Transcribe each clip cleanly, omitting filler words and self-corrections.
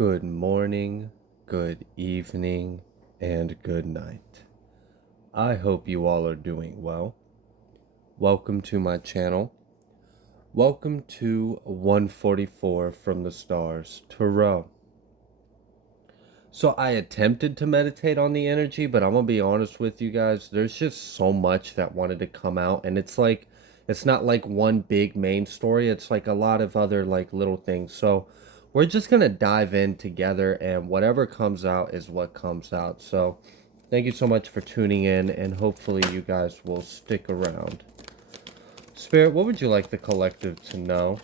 Good morning, good evening, and good night. I hope you all are doing well. Welcome to my channel. Welcome to 144 from the stars, Tarot. So I attempted to meditate on the energy, but I'm gonna be honest with you guys, there's just so much that wanted to come out, and it's not like one big main story, it's like a lot of other like little things. So we're just gonna dive in together, and whatever comes out is what comes out. So thank you so much for tuning in, and hopefully you guys will stick around. Spirit, what would you like the collective to know?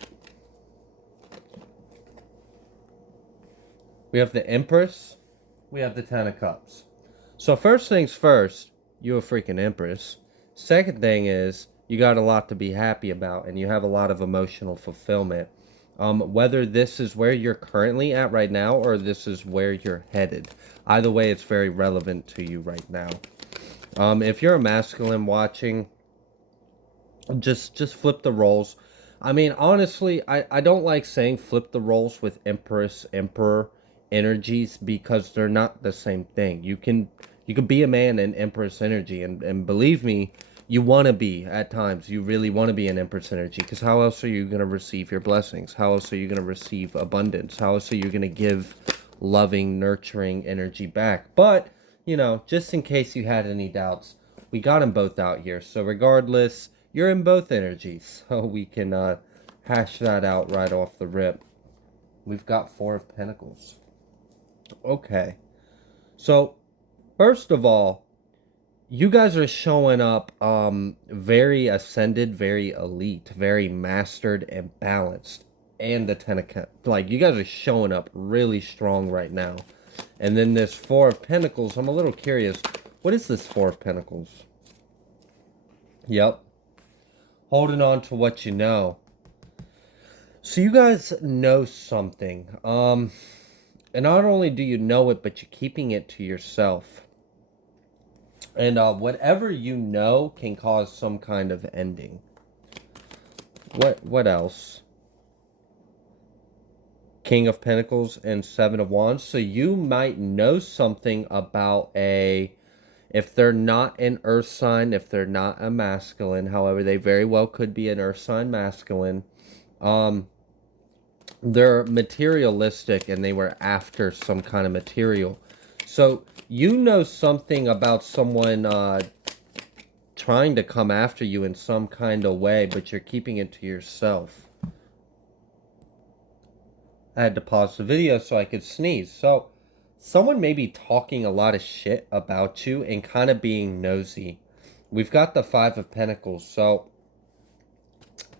We have the Empress, we have the Ten of Cups. So first things first, you a freaking Empress. Second thing is, you got a lot to be happy about, and you have a lot of emotional fulfillment. Whether this is where you're currently at right now, or this is where you're headed. Either way, it's very relevant to you right now. If you're a masculine watching, just flip the roles. I mean, honestly, I don't like saying flip the roles with Empress, Emperor energies because they're not the same thing. You can be a man in Empress energy, and believe me, you want to be at times. You really want to be in Empress energy, because how else are you going to receive your blessings? How else are you going to receive abundance? How else are you going to give loving, nurturing energy back? But, just in case you had any doubts, we got them both out here. So regardless, you're in both energies, so we can hash that out right off the rip. We've got Four of Pentacles. Okay. So, first of all, you guys are showing up very ascended, very elite, very mastered and balanced. And the Ten of Cups. Like, you guys are showing up really strong right now. And then this Four of Pentacles, I'm a little curious. What is this Four of Pentacles? Yep. Holding on to what you know. So you guys know something. And not only do you know it, but you're keeping it to yourself. And whatever you know can cause some kind of ending. What else? King of Pentacles and Seven of Wands. So you might know something about if they're not an earth sign, if they're not a masculine, however, they very well could be an earth sign masculine. They're materialistic and they were after some kind of material. So you know something about someone trying to come after you in some kind of way, but you're keeping it to yourself. I had to pause the video so I could sneeze. So someone may be talking a lot of shit about you and kind of being nosy. We've got the Five of Pentacles. So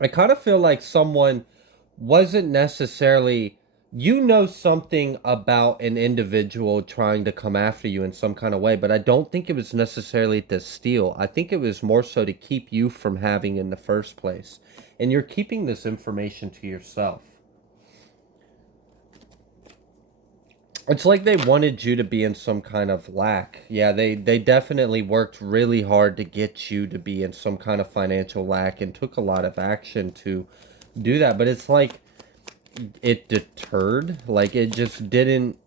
I kind of feel like someone wasn't necessarily, you know, something about an individual trying to come after you in some kind of way, but I don't think it was necessarily to steal. I think it was more so to keep you from having in the first place. And you're keeping this information to yourself. It's like they wanted you to be in some kind of lack. Yeah, they definitely worked really hard to get you to be in some kind of financial lack and took a lot of action to do that. But it's like it deterred. Like it didn't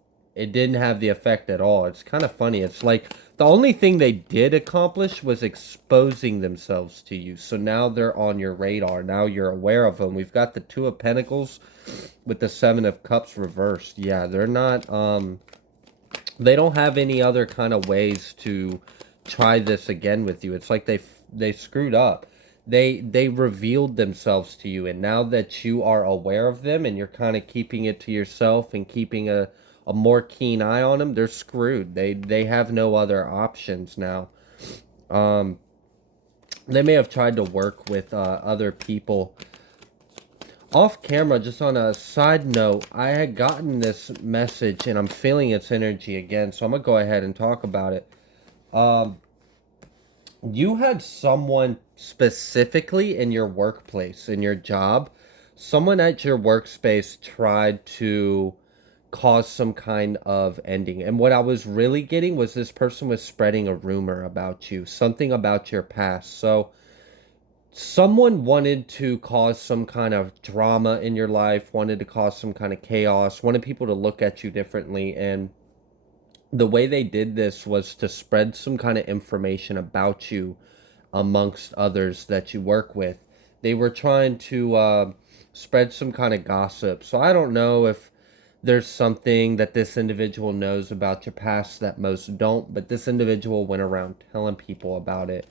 have the effect at all. It's kind of funny. It's like the only thing they did accomplish was exposing themselves to you. So now they're on your radar. Now you're aware of them. We've got the Two of Pentacles with the Seven of Cups reversed. Yeah, they're not they don't have any other kind of ways to try this again with you. It's like they screwed up. They revealed themselves to you, and now that you are aware of them and you're kind of keeping it to yourself and keeping a more keen eye on them, they're screwed. They have no other options now. They may have tried to work with other people off camera. Just on a side note, I had gotten this message and I'm feeling its energy again, so I'm gonna go ahead and talk about it. You had someone specifically in your workplace, in your job, someone at your workspace tried to cause some kind of ending. And what I was really getting was this person was spreading a rumor about you, something about your past. So someone wanted to cause some kind of drama in your life, wanted to cause some kind of chaos, wanted people to look at you differently. And the way they did this was to spread some kind of information about you amongst others that you work with. They were trying to spread some kind of gossip. So I don't know if there's something that this individual knows about your past that most don't, but this individual went around telling people about it.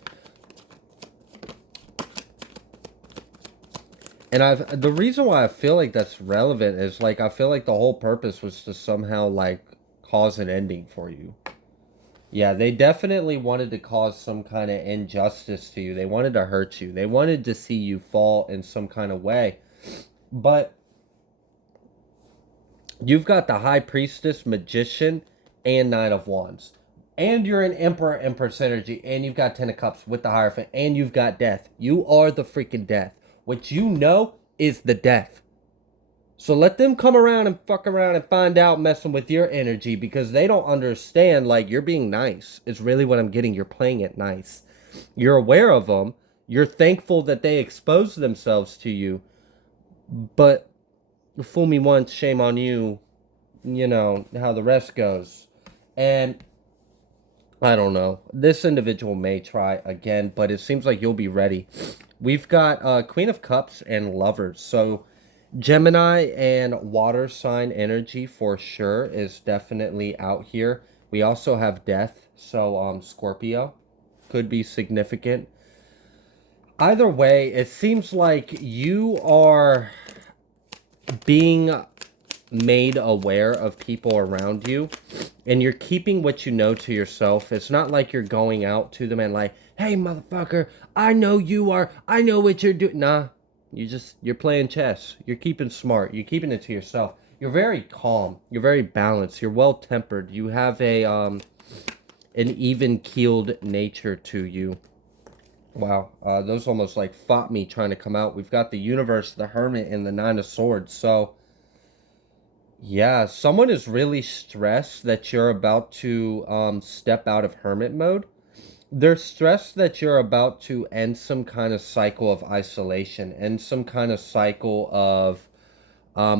And the reason why I feel like that's relevant is like I feel like the whole purpose was to somehow like cause an ending for you. Yeah, they definitely wanted to cause some kind of injustice to you. They wanted to hurt you. They wanted to see you fall in some kind of way. But you've got the High Priestess, Magician, and Knight of Wands. And you're an Emperor, Empress energy. And you've got Ten of Cups with the Hierophant. And you've got Death. You are the freaking Death. What you know is the Death. So let them come around and fuck around and find out messing with your energy because they don't understand, like, you're being nice. It's really what I'm getting. You're playing it nice. You're aware of them. You're thankful that they expose themselves to you. But fool me once, shame on you. You know how the rest goes. And I don't know. This individual may try again, but it seems like you'll be ready. We've got Queen of Cups and Lovers. So Gemini and water sign energy for sure is definitely out here. We also have Death, so Scorpio could be significant. Either way, it seems like you are being made aware of people around you and you're keeping what you know to yourself. It's not like you're going out to them and like, hey motherfucker, I know you are, I know what you're doing. Nah, you're playing chess. You're keeping smart. You're keeping it to yourself. You're very calm. You're very balanced. You're well tempered. You have a an even keeled nature to you. Wow, those almost like fought me trying to come out. We've got the Universe, the Hermit, and the Nine of Swords. So yeah, someone is really stressed that you're about to step out of hermit mode. They're stressed that you're about to end some kind of cycle of isolation, end some kind of cycle of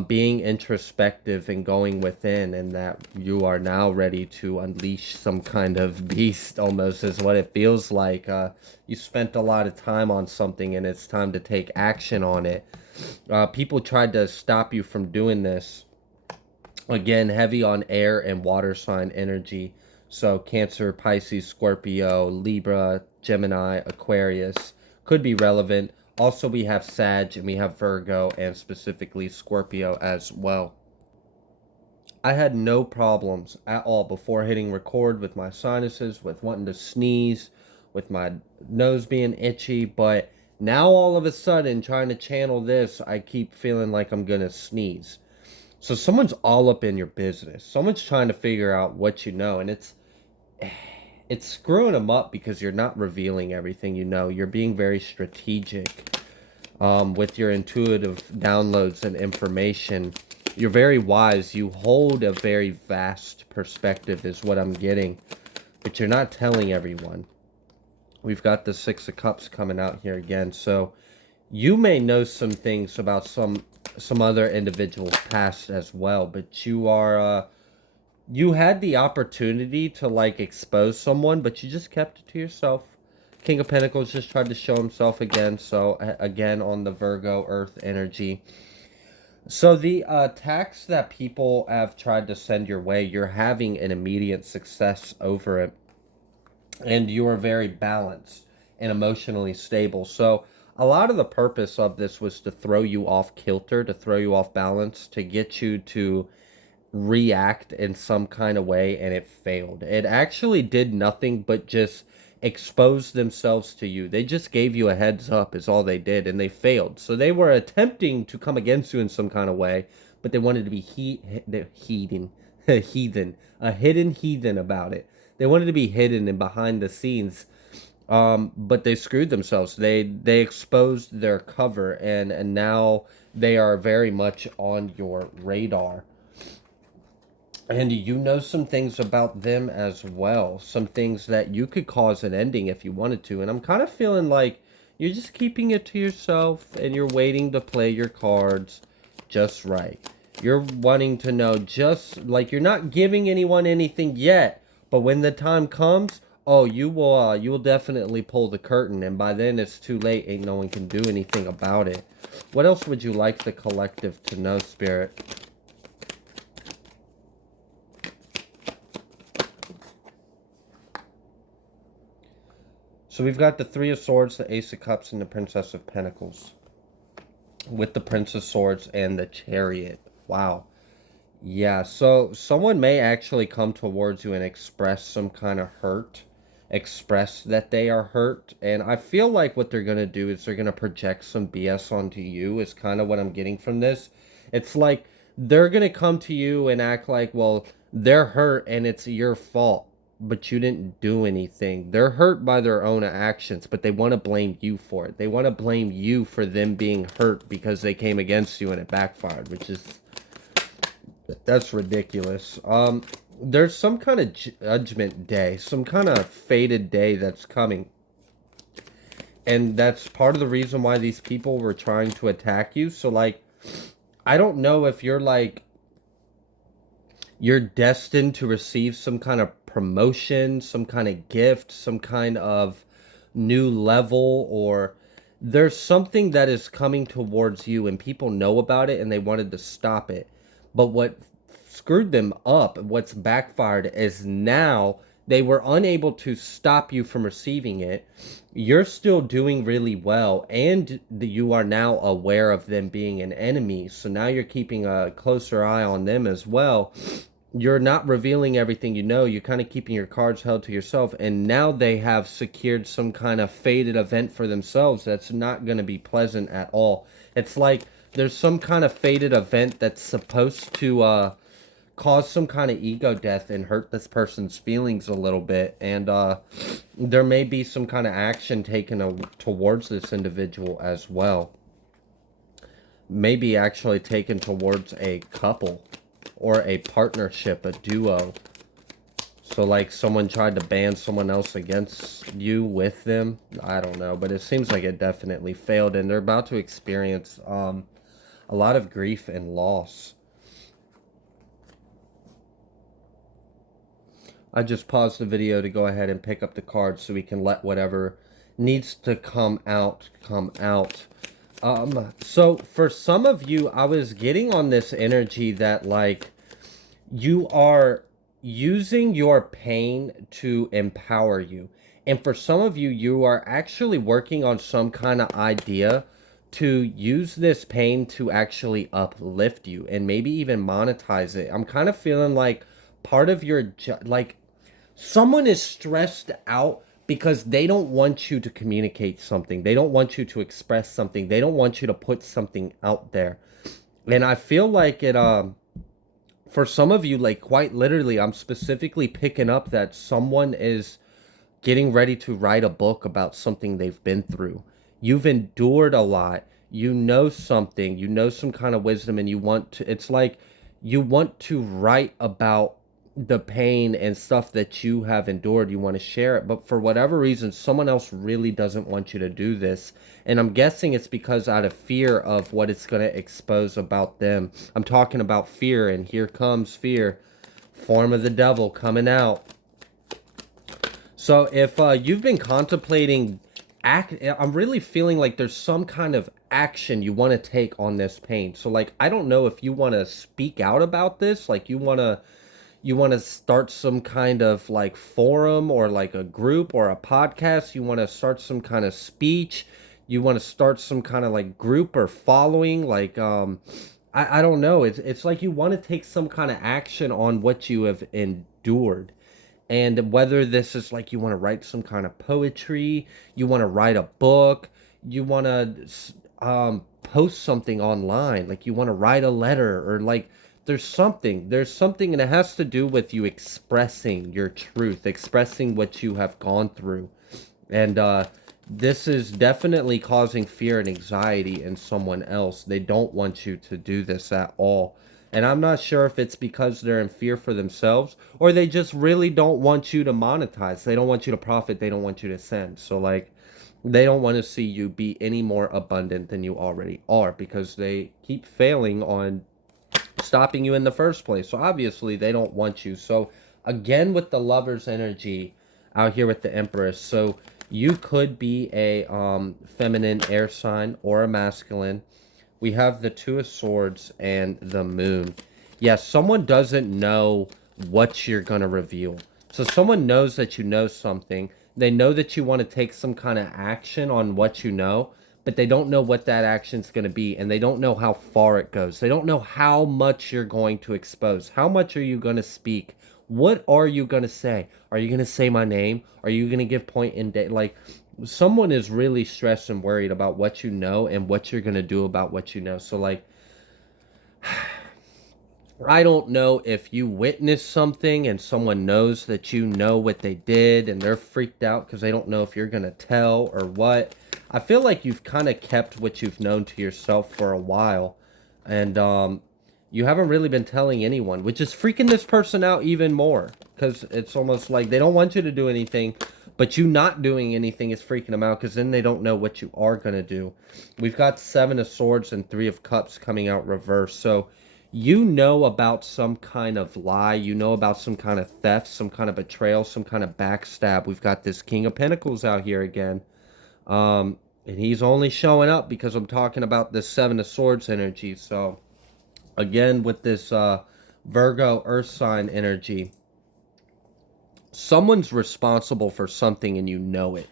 being introspective and going within, and that you are now ready to unleash some kind of beast, almost is what it feels like. You spent a lot of time on something and it's time to take action on it. People tried to stop you from doing this. Again, heavy on air and water sign energy. So Cancer, Pisces, Scorpio, Libra, Gemini, Aquarius could be relevant. Also, we have Sag and we have Virgo and specifically Scorpio as well. I had no problems at all before hitting record with my sinuses, with wanting to sneeze, with my nose being itchy, but now all of a sudden trying to channel this, I keep feeling like I'm gonna sneeze. So someone's all up in your business. Someone's trying to figure out what you know, and it's screwing them up because you're not revealing everything you know. You're being very strategic with your intuitive downloads and information. You're very wise. You hold a very vast perspective is what I'm getting, but you're not telling everyone. We've got the Six of Cups coming out here again, so you may know some things about some other individuals past as well, but you are you had the opportunity to like expose someone, but you just kept it to yourself. King of Pentacles just tried to show himself again, so again on the Virgo Earth energy. So the attacks that people have tried to send your way, you're having an immediate success over it, and you are very balanced and emotionally stable. So a lot of the purpose of this was to throw you off kilter, to throw you off balance, to get you to react in some kind of way, and it failed. It actually did nothing but just expose themselves to you. They just gave you a heads up is all they did, and they failed. So they were attempting to come against you in some kind of way, but they wanted to be heathen, a hidden heathen about it. They wanted to be hidden and behind the scenes, but they screwed themselves. They exposed their cover, and now they are very much on your radar. And you know some things about them as well. Some things that you could cause an ending if you wanted to. And I'm kind of feeling like You're just keeping it to yourself and you're waiting to play your cards just right. You're wanting to know just like you're not giving anyone anything yet, but when the time comes, oh, you will definitely pull the curtain, and by then it's too late. Ain't no one can do anything about it. What else would you like the collective to know, Spirit? So we've got the Three of Swords, the Ace of Cups, and the Princess of Pentacles. With the Prince of Swords and the Chariot. Wow. Yeah, so someone may actually come towards you and express some kind of hurt. Express that they are hurt. And I feel like what they're going to do is they're going to project some BS onto you, is kind of what I'm getting from this. It's like they're going to come to you and act like, well, they're hurt and it's your fault, but you didn't do anything. They're hurt by their own actions, but they want to blame you for it. They want to blame you for them being hurt because they came against you and it backfired, which is, that's ridiculous. There's some kind of judgment day, some kind of fated day that's coming. And that's part of the reason why these people were trying to attack you. So, like, I don't know if you're like, you're destined to receive some kind of promotion, some kind of gift, some kind of new level, or there's something that is coming towards you and people know about it and they wanted to stop it. But what screwed them up, what's backfired, is now they were unable to stop you from receiving it. You're still doing really well, and you are now aware of them being an enemy. So now you're keeping a closer eye on them as well. You're not revealing everything you know. You're kind of keeping your cards held to yourself. And now they have secured some kind of fated event for themselves that's not going to be pleasant at all. It's like there's some kind of fated event that's supposed to cause some kind of ego death and hurt this person's feelings a little bit. And there may be some kind of action taken towards this individual as well. Maybe actually taken towards a couple or a partnership, a duo. So like someone tried to ban someone else against you with them. I don't know, but it seems like it definitely failed, and they're about to experience a lot of grief and loss. I just paused the video to go ahead and pick up the cards so we can let whatever needs to come out, come out. So for some of you, I was getting on this energy that like you are using your pain to empower you. And for some of you, you are actually working on some kind of idea to use this pain to actually uplift you and maybe even monetize it. I'm kind of feeling like part of your, like, someone is stressed out because they don't want you to communicate something. They don't want you to express something. They don't want you to put something out there. And I feel like it, for some of you, like quite literally, I'm specifically picking up that someone is getting ready to write a book about something they've been through. You've endured a lot. You know something. You know some kind of wisdom, and you want to, it's like you want to write about the pain and stuff that you have endured. You want to share it, but for whatever reason someone else really doesn't want you to do this, and I'm guessing it's because out of fear of what it's going to expose about them. I'm talking about fear, and here comes fear, form of the devil coming out. So if you've been contemplating I'm really feeling like there's some kind of action you want to take on this pain. So like I don't know if you want to speak out about this, like you want to start some kind of like forum or like a group or a podcast. You want to start some kind of speech. You want to start some kind of like group or following. Like, I don't know. It's like you want to take some kind of action on what you have endured. And whether this is like you want to write some kind of poetry, you want to write a book, you want to post something online, like you want to write a letter, or like there's something, and it has to do with you expressing your truth, expressing what you have gone through. And this is definitely causing fear and anxiety in someone else. They don't want you to do this at all. And I'm not sure if it's because they're in fear for themselves, or they just really don't want you to monetize. They don't want you to profit. They don't want you to send. So like, They don't want to see you be any more abundant than you already are, because they keep failing on stopping you in the first place. So obviously they don't want you. So again, with the Lover's energy out here with the Empress, so you could be a feminine air sign or a masculine. We have the Two of Swords and the Moon. Yes, someone doesn't know what you're going to reveal. So someone knows that you know something. They know that you want to take some kind of action on what you know, but they don't know what that action's going to be, and they don't know how far it goes. They don't know how much you're going to expose. How much are you going to speak? What are you going to say? Are you going to say my name? Are you going to give point in day? Like, someone is really stressed and worried about what you know and what you're going to do about what you know. So, like, I don't know if you witnessed something and someone knows that you know what they did and they're freaked out because they don't know if you're going to tell or what. I feel like you've kind of kept what you've known to yourself for a while, and you haven't really been telling anyone, which is freaking this person out even more, because it's almost like they don't want you to do anything, but you not doing anything is freaking them out, because then they don't know what you are going to do. We've got Seven of Swords and Three of Cups coming out reversed. So you know about some kind of lie, you know about some kind of theft, some kind of betrayal, some kind of backstab. We've got this King of Pentacles out here again. And he's only showing up because I'm talking about this Seven of Swords energy. So again, with this Virgo Earth sign energy, someone's responsible for something and you know it.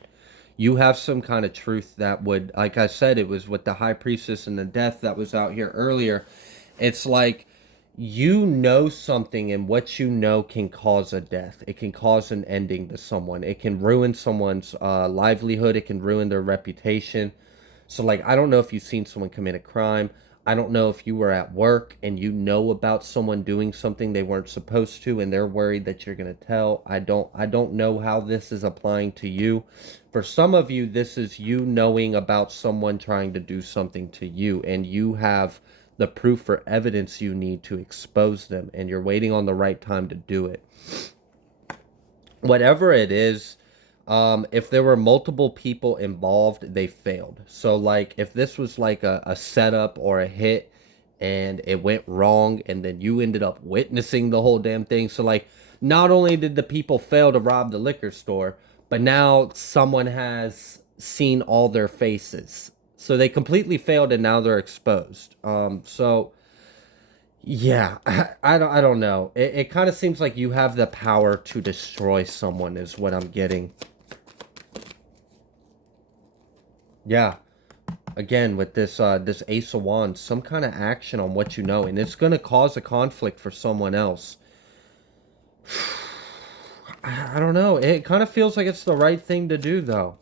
You have some kind of truth that would, like I said, it was with the High Priestess and the Death that was out here earlier. It's like you know something, and what you know can cause a death. It can cause an ending to someone. It can ruin someone's livelihood. It can ruin their reputation. So, like, I don't know if you've seen someone commit a crime. I don't know if you were at work and you know about someone doing something they weren't supposed to, and they're worried that you're going to tell. I don't know how this is applying to you. For some of you, this is you knowing about someone trying to do something to you, and you have the proof or evidence you need to expose them, and you're waiting on the right time to do it. Whatever it is, if there were multiple people involved, they failed. So, like, if this was like a setup or a hit and it went wrong, and then you ended up witnessing the whole damn thing. So, like, not only did the people fail to rob the liquor store, but now someone has seen all their faces. So they completely failed, and now they're exposed. So yeah, I don't know. It kind of seems like you have the power to destroy someone, is what I'm getting. Yeah. Again, with this this Ace of Wands, some kind of action on what you know, and it's going to cause a conflict for someone else. I don't know. It kind of feels like it's the right thing to do, though.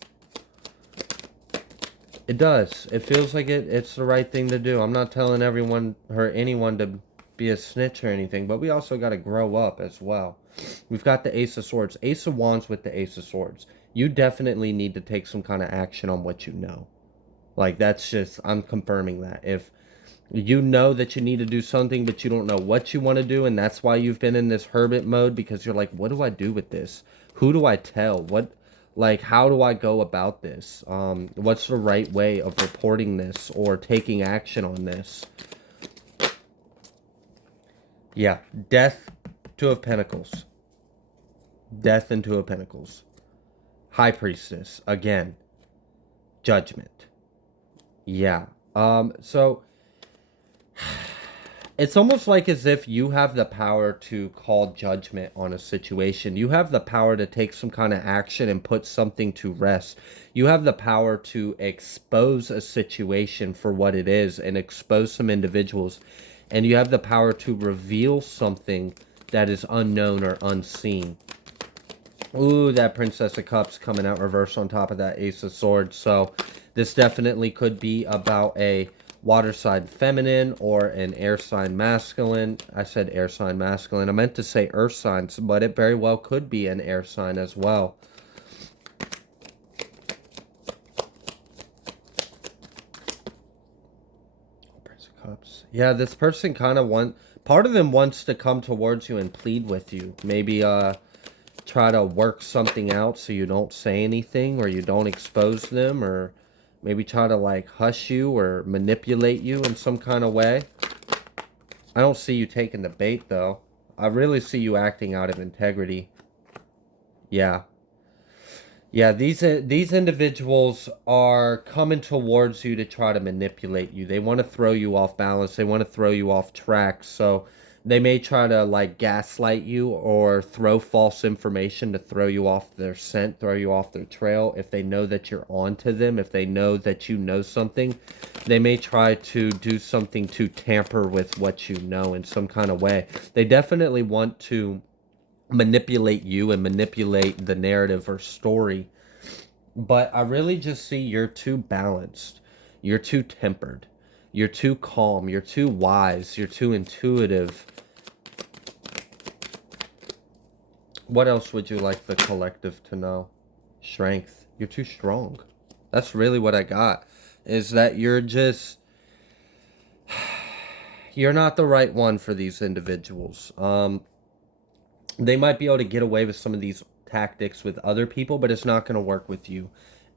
It does. It feels like it's the right thing to do. I'm not telling everyone or anyone to be a snitch or anything, but we also got to grow up as well. We've got the Ace of Swords. Ace of Wands with the Ace of Swords. You definitely need to take some kind of action on what you know. Like, that's just, I'm confirming that. If you know that you need to do something, but you don't know what you want to do, and that's why you've been in this hermit mode, because you're like, what do I do with this? Who do I tell? What, like, how do I go about this? What's the right way of reporting this or taking action on this? Yeah, Death, Two of Pentacles. Death and Two of Pentacles. High Priestess, again. Judgment. Yeah. So it's almost like as if you have the power to call judgment on a situation. You have the power to take some kind of action and put something to rest. You have the power to expose a situation for what it is and expose some individuals. And you have the power to reveal something that is unknown or unseen. Ooh, that Princess of Cups coming out reverse on top of that Ace of Swords. So this definitely could be about a water sign feminine or an air sign masculine. I said air sign masculine. I meant to say earth signs, but it very well could be an air sign as well. Prince of Cups. Yeah, this person kind of part of them wants to come towards you and plead with you. Maybe try to work something out so you don't say anything or you don't expose them, or maybe try to like hush you or manipulate you in some kind of way. I don't see you taking the bait though. I really see you acting out of integrity. Yeah. Yeah, these individuals are coming towards you to try to manipulate you. They want to throw you off balance. They want to throw you off track. So they may try to like gaslight you or throw false information to throw you off their scent, throw you off their trail. If they know that you're onto them, if they know that you know something, they may try to do something to tamper with what you know in some kind of way. They definitely want to manipulate you and manipulate the narrative or story. But I really just see you're too balanced. You're too tempered. You're too calm. You're too wise. You're too intuitive. What else would you like the collective to know? Strength. You're too strong. That's really what I got. Is that you're just... You're not the right one for these individuals. They might be able to get away with some of these tactics with other people, but it's not going to work with you.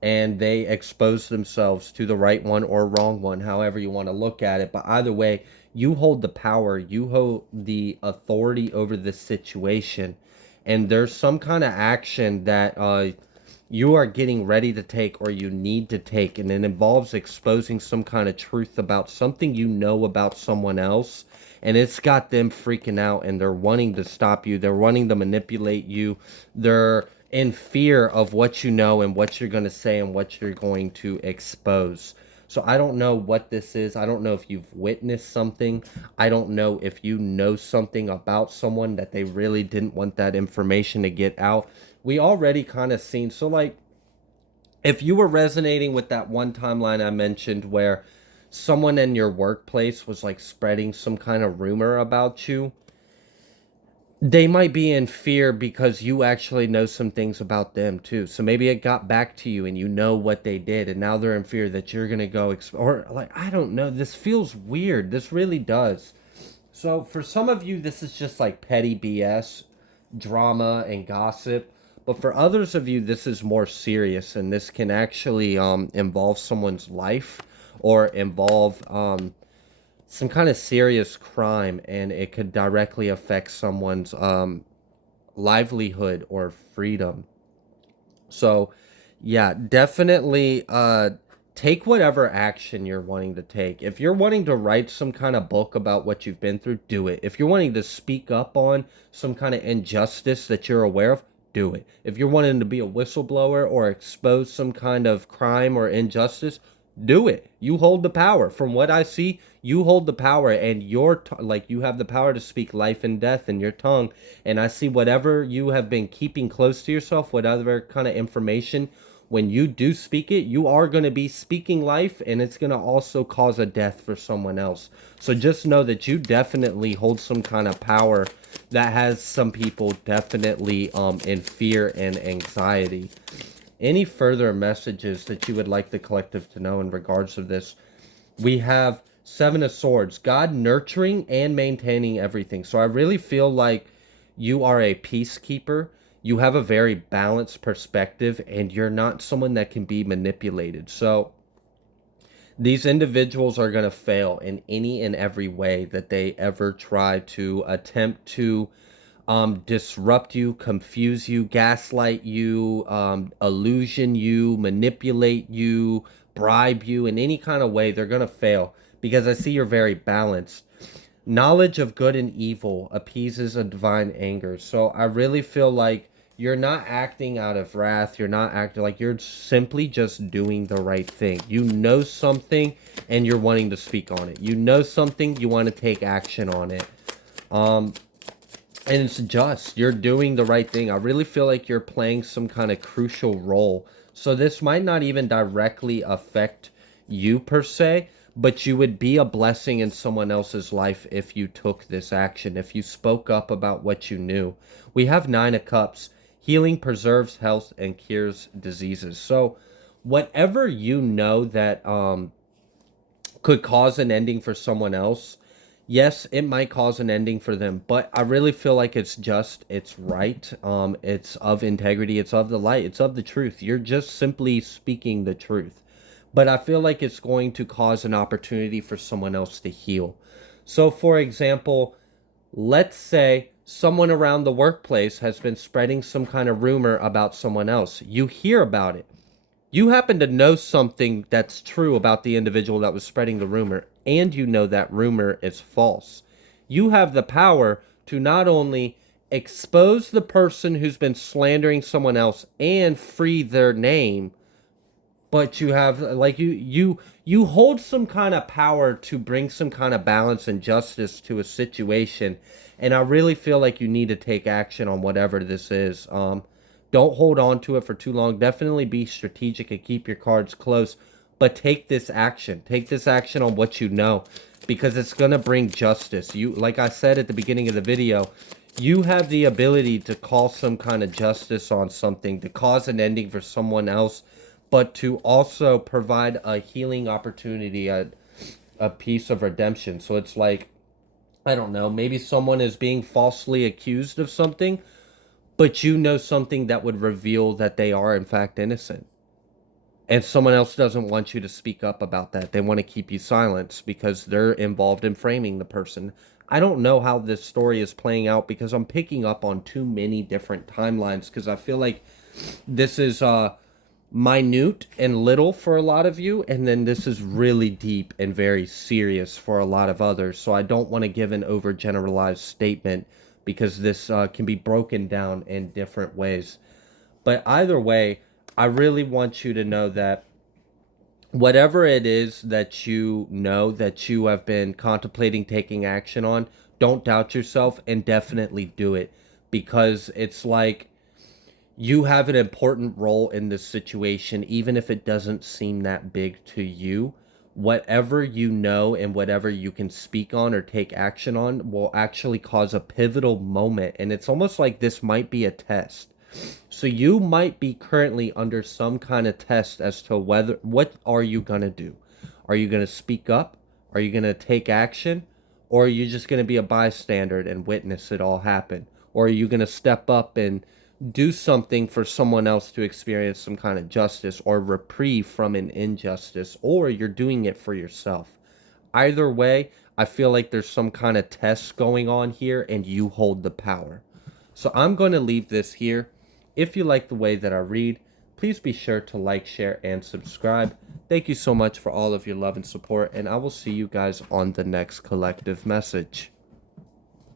And they expose themselves to the right one or wrong one, however you want to look at it. But either way, you hold the power, you hold the authority over this situation. And there's some kind of action that you are getting ready to take or you need to take, and it involves exposing some kind of truth about something you know about someone else, and it's got them freaking out and they're wanting to stop you, they're wanting to manipulate you, they're in fear of what you know and what you're going to say and what you're going to expose. So I don't know what this is. I don't know if you've witnessed something. I don't know if you know something about someone that they really didn't want that information to get out. We already kind of seen. So like, if you were resonating with that one timeline I mentioned where someone in your workplace was like spreading some kind of rumor about you, they might be in fear because you actually know some things about them too. So maybe it got back to you and you know what they did, and now they're in fear that you're going to go or like, I don't know, this feels weird. This really does. So for some of you, this is just like petty BS, drama and gossip. But for others of you, this is more serious, and this can actually involve someone's life or involve some kind of serious crime, and it could directly affect someone's livelihood or freedom. So, yeah, definitely take whatever action you're wanting to take. If you're wanting to write some kind of book about what you've been through, do it. If you're wanting to speak up on some kind of injustice that you're aware of, do it. If you're wanting to be a whistleblower or expose some kind of crime or injustice, do it. You hold the power. From what I see, you hold the power, and like you have the power to speak life and death in your tongue. And I see whatever you have been keeping close to yourself, whatever kind of information, when you do speak it, you are going to be speaking life, and it's going to also cause a death for someone else. So just know that you definitely hold some kind of power that has some people definitely in fear and anxiety. Any further messages that you would like the collective to know in regards of this? We have Seven of Swords, God nurturing and maintaining everything. So I really feel like you are a peacekeeper. You have a very balanced perspective, and you're not someone that can be manipulated. So these individuals are going to fail in any and every way that they ever try to attempt to disrupt you, confuse you, gaslight you, illusion you, manipulate you, bribe you in any kind of way. They're going to fail because I see you're very balanced. Knowledge of good and evil appeases a divine anger. So I really feel like you're not acting out of wrath. You're not acting like, you're simply just doing the right thing. You know something and you're wanting to speak on it. You know something, you want to take action on it. And it's just, you're doing the right thing. I really feel like you're playing some kind of crucial role. So this might not even directly affect you per se, but you would be a blessing in someone else's life if you took this action, if you spoke up about what you knew. We have Nine of Cups. Healing preserves health and cures diseases. So whatever you know that could cause an ending for someone else, Yes, it might cause an ending for them, but I really feel like it's just, it's right. It's of integrity, it's of the light, it's of the truth. You're just simply speaking the truth. But I feel like it's going to cause an opportunity for someone else to heal. So, for example, let's say someone around the workplace has been spreading some kind of rumor about someone else. You hear about it. You happen to know something that's true about the individual that was spreading the rumor, and you know that rumor is false. You have the power to not only expose the person who's been slandering someone else and free their name, but you have like you hold some kind of power to bring some kind of balance and justice to a situation, and I really feel like you need to take action on whatever this is. Don't hold on to it for too long. Definitely be strategic and keep your cards close, but take this action. Take this action on what you know, because it's going to bring justice. You, like I said at the beginning of the video, you have the ability to call some kind of justice on something, to cause an ending for someone else, but to also provide a healing opportunity, a piece of redemption. So it's like, I don't know, maybe someone is being falsely accused of something, but you know something that would reveal that they are in fact innocent. And someone else doesn't want you to speak up about that. They want to keep you silent because they're involved in framing the person. I don't know how this story is playing out because I'm picking up on too many different timelines, because I feel like this is minute and little for a lot of you, and then this is really deep and very serious for a lot of others. So I don't want to give an overgeneralized statement, because this can be broken down in different ways. But either way, I really want you to know that whatever it is that you know that you have been contemplating taking action on, don't doubt yourself and definitely do it, because it's like you have an important role in this situation, even if it doesn't seem that big to you. Whatever you know and whatever you can speak on or take action on will actually cause a pivotal moment. And it's almost like this might be a test. So you might be currently under some kind of test as to whether, what are you going to do? Are you going to speak up? Are you going to take action? Or are you just going to be a bystander and witness it all happen? Or are you going to step up and do something for someone else to experience some kind of justice or reprieve from an injustice? Or you're doing it for yourself? Either way, I feel like there's some kind of test going on here and you hold the power. So I'm going to leave this here. If you like the way that I read, please be sure to like, share, and subscribe. Thank you so much for all of your love and support, and I will see you guys on the next collective message.